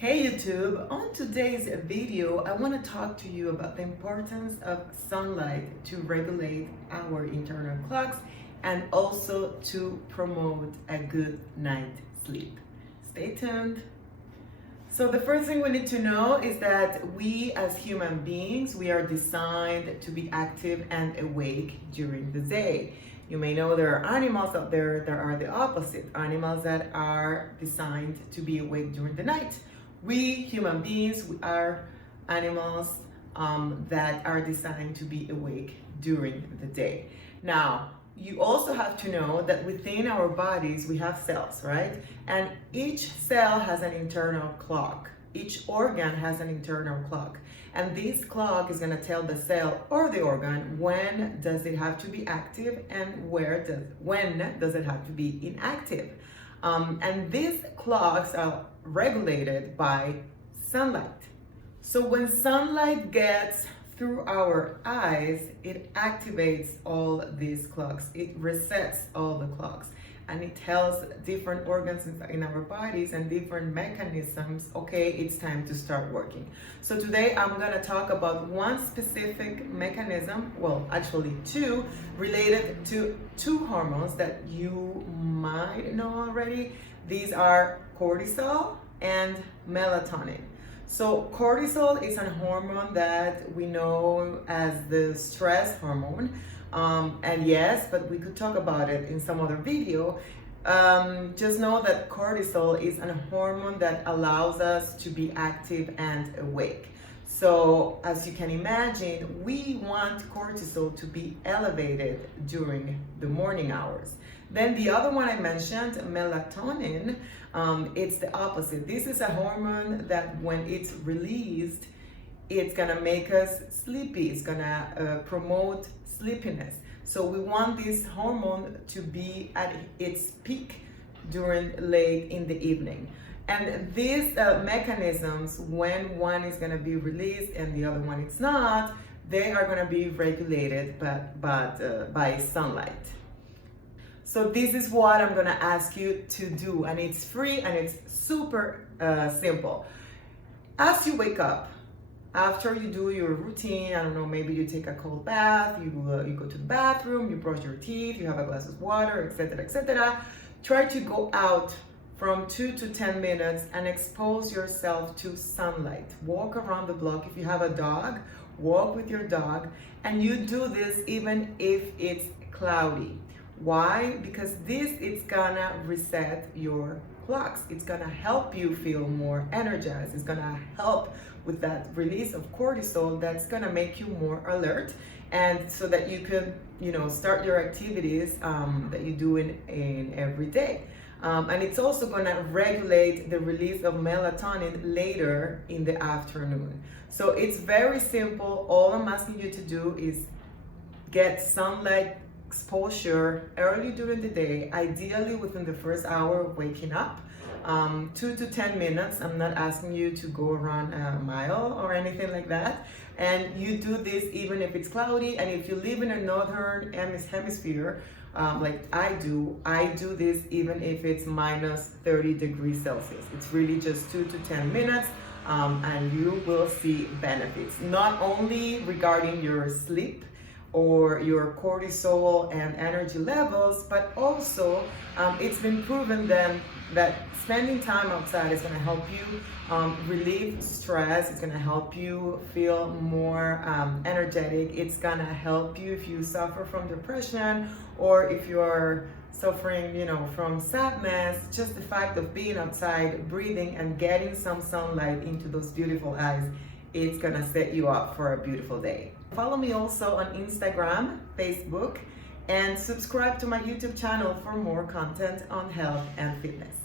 Hey YouTube, on today's video I want to talk to you about the importance of sunlight to regulate our internal clocks and also to promote a good night's sleep. Stay tuned. So the first thing we need to know is that we as human beings, we are designed to be active and awake during the day. You may know there are animals out there that are the opposite, animals that are designed to be awake during the night. We human beings, we are animals that are designed to be awake during the day. Now, you also have to know that within our bodies we have cells, right? And each cell has an internal clock. Each organ has an internal clock. And this clock is going to tell the cell or the organ when does it have to be active and when does it have to be inactive. And these clocks are regulated by sunlight. So when sunlight gets through our eyes, it activates all these clocks. It resets all the clocks. And it tells different organs in our bodies and different mechanisms, okay, it's time to start working. So today I'm going to talk about one specific mechanism, well, actually two, related to two hormones that you might know already. These are cortisol and melatonin. So cortisol is a hormone that we know as the stress hormone. And yes, but we could talk about it in some other video. Just know that cortisol is a hormone that allows us to be active and awake. So as you can imagine, we want cortisol to be elevated during the morning hours. Then the other one I mentioned, melatonin, it's the opposite. This is a hormone that when it's released, it's gonna make us sleepy. It's gonna promote sleepiness. So we want this hormone to be at its peak during late in the evening. And these mechanisms, when one is gonna be released and the other one is not, they are gonna be regulated by sunlight. So this is what I'm gonna ask you to do, and it's free and it's super simple. As you wake up, after you do your routine, I don't know, maybe you take a cold bath, you go to the bathroom, you brush your teeth, you have a glass of water, etc., etc. Try to go out from 2 to 10 minutes and expose yourself to sunlight. Walk around the block. If you have a dog, walk with your dog, and you do this even if it's cloudy. Why? Because this is gonna reset your clocks. It's gonna help you feel more energized. It's gonna help with that release of cortisol that's gonna make you more alert, and so that you can, start your activities that you do in every day. And it's also gonna regulate the release of melatonin later in the afternoon. So it's very simple. All I'm asking you to do is get sunlight exposure early during the day, ideally within the first hour of waking up. 2 to 10 minutes. I'm not asking you to go around a mile or anything like that. And you do this even if it's cloudy. And if you live in a northern hemisphere, like I do this even if it's minus 30 degrees Celsius. It's really just 2 to 10 minutes. And you will see benefits, not only regarding your sleep or your cortisol and energy levels, but also it's been proven then that spending time outside is going to help you relieve stress. It's going to help you feel more energetic. It's going to help you if you suffer from depression or if you are suffering, from sadness. Just the fact of being outside, breathing and getting some sunlight into those beautiful eyes, it's gonna set you up for a beautiful day. Follow me also on Instagram, Facebook, and subscribe to my YouTube channel for more content on health and fitness.